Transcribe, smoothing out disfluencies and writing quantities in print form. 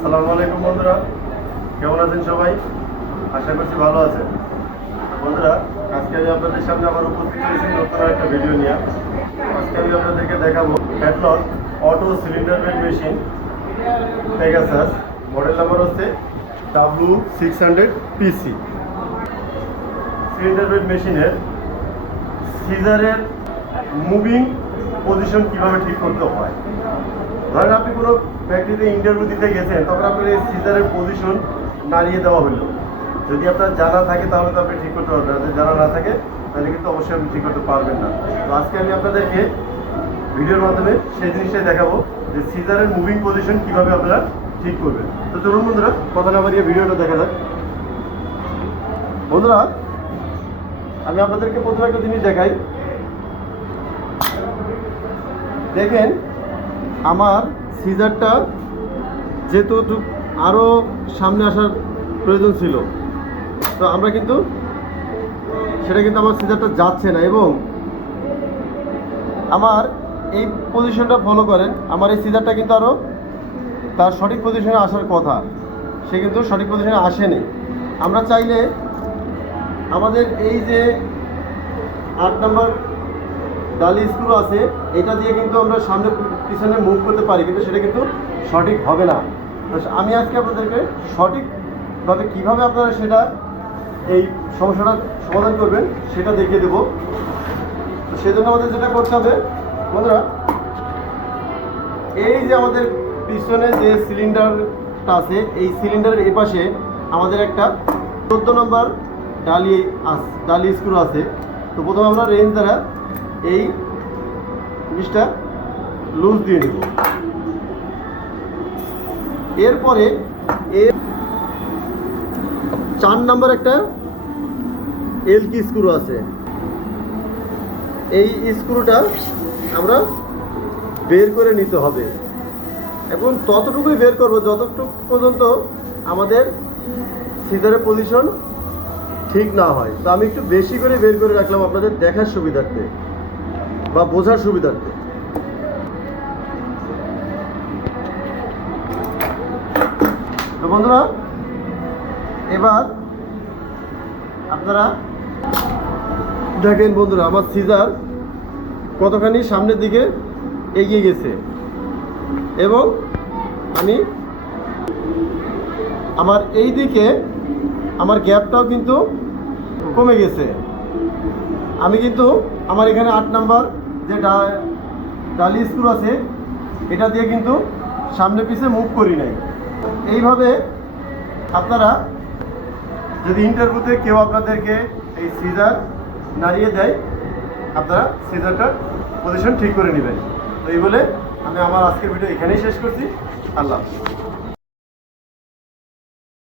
আসসালামু আলাইকুম বন্ধুরা, কেমন আছেন সবাই? আশা করছি ভালো আছেন। বন্ধুরা, আজকে আমি আপনাদের সামনে আবার উপস্থিত হয়েছি নতুন একটা ভিডিও নিয়ে। আজকে আমি আপনাদেরকে দেখাবো হ্যাডলক auto cylinder bed machine Pegasus, model number হচ্ছে W600PC। সিলিন্ডার বেড মেশিনের সিজারের মুভিং পজিশন কীভাবে ঠিক করতে হয়। ধরেন আপনি কোনো ফ্যাক্টরিতে ইন্টারভিউ দিতে গেছেন, তখন আপনার এই সিজারের পজিশন নাড়িয়ে দেওয়া হলো। যদি আপনার জানা থাকে তাহলে তো আপনি ঠিক করতে পারবেন, যদি জানা না থাকে তাহলে কিন্তু অবশ্যই আপনি ঠিক করতে পারবেন না। তো আজকে আমি আপনাদেরকে ভিডিওর মাধ্যমে সেই জিনিসটাই দেখাবো যে সিজারের মুভিং পজিশন কীভাবে আপনারা ঠিক করবেন। তো চলুন বন্ধুরা, কথা না বাড়িয়ে ভিডিওটা দেখা যাক। বন্ধুরা, আমি আপনাদেরকে প্রথমে একটা জিনিস দেখাই। দেখেন, আমার সিজারটা যেহেতু আরও সামনে আসার প্রয়োজন ছিল, তো আমরা কিন্তু সেটা কিন্তু আমার সিজারটা যাচ্ছে না, এবং আমার এই পজিশনটা ফলো করেন। আমার এই সিজারটা কিন্তু আরও তার সঠিক পজিশনে আসার কথা, সে কিন্তু সঠিক পজিশনে আসেনি। আমরা চাইলে আমাদের এই যে 8 নম্বর ডালি স্ক্রু আছে, এটা দিয়ে কিন্তু আমরা সামনে পিছনে মুভ করতে পারি, কিন্তু সেটা কিন্তু সঠিক হবে না। আমি আজকে আপনাদেরকে সঠিকভাবে কীভাবে আপনারা সেটা এই সমস্যাটা সমাধান করবেন সেটা দেখিয়ে দেবো। তো সেজন্য আমাদের যেটা করতে হবে বন্ধুরা, এই যে আমাদের পিছনে যে সিলিন্ডারটা আছে, এই সিলিন্ডারের এপাশে আমাদের একটা 14 নম্বর ডালি স্ক্রু আছে। তো প্রথমে আমরা রেঞ্জ দ্বারা এই জিনিসটা লুজ দিয়ে দেব। এরপরে এর 4 নম্বর একটা এলকি স্ক্রু আছে, এই স্ক্রুটা আমরা বের করে নিতে হবে, এবং ততটুকুই বের করব যতটুকু পর্যন্ত আমাদের সিজারের পজিশন ঠিক না হয়। তো আমি একটু বেশি করে বের করে রাখলাম আপনাদের দেখার সুবিধার্থে বা বোঝার সুবিধার্থে। তো বন্ধুরা, এবার আপনারা দেখেন বন্ধুরা, আমার সিজার কতখানি সামনের দিকে এগিয়ে গেছে, এবং আমি আমার এই দিকে আমার গ্যাপটাও কিন্তু কমে গেছে। আমি কিন্তু আমার এখানে 8 নাম্বার যে ডালি স্ক্রু আছে, এটা দিয়ে কিন্তু সামনে পিছে মুভ করি নাই। এইভাবে আপনারা যদি ইন্টারভিউতে কেউ আপনাদেরকে এই সিজার নাড়িয়ে দেয়, আপনারা সিজারটার পজিশন ঠিক করে নেবেন। তো এই বলে আমি আমার আজকের ভিডিও এখানেই শেষ করছি। আল্লাহ।